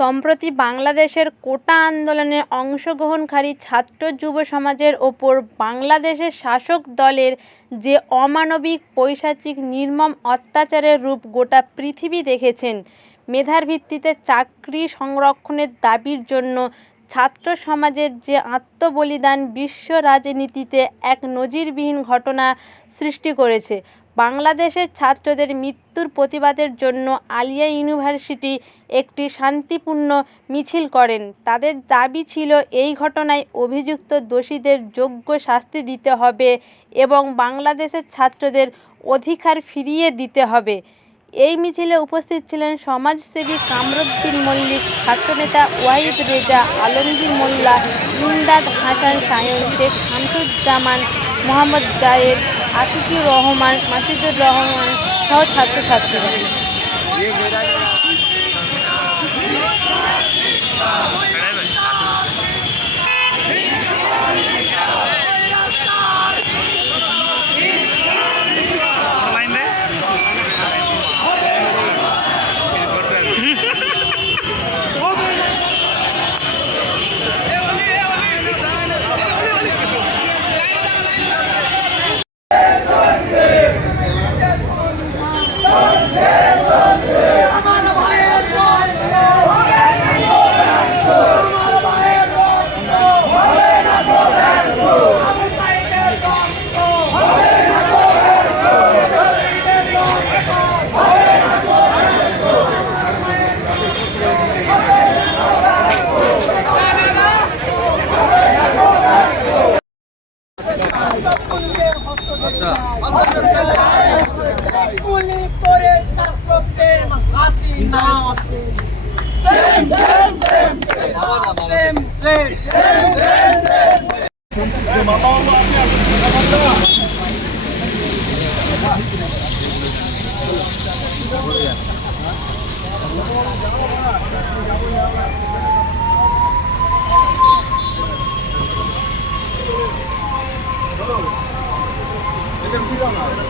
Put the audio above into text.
সম্প্রতি বাংলাদেশের কোটা আন্দোলনে অংশগ্রহণকারী ছাত্র যুব সমাজের ওপর বাংলাদেশের শাসক দলের যে অমানবিক পৈশাচিক নির্মম অত্যাচারের রূপ গোটা পৃথিবী দেখেছেন। মেধার ভিত্তিতে চাকরি সংরক্ষণের দাবির জন্য ছাত্র সমাজের যে আত্মবলিদান বিশ্ব রাজনীতিতে এক নজিরবিহীন ঘটনা সৃষ্টি করেছে। বাংলাদেশের ছাত্রদের মৃত্যুর প্রতিবাদের জন্য আলিয়া ইউনিভার্সিটি একটি শান্তিপূর্ণ মিছিল করেন। তাদের দাবি ছিল এই ঘটনায় অভিযুক্ত দোষীদের যোগ্য শাস্তি দিতে হবে এবং বাংলাদেশের ছাত্রদের অধিকার ফিরিয়ে দিতে হবে। এই মিছিলে উপস্থিত ছিলেন সমাজসেবী কামরুদ্দিন মল্লিক, ছাত্রনেতা ওয়াহিদ রেজা, আলমগীর মোল্লা, ইমদাদ হাসান সায়ন, শেখ শামসুজ্জামান, মোহাম্মদ জায়েদ, আতিকুর রহমান, মাসুদুর রহমান সহ ছাত্রছাত্রীরা। এটা কি জানা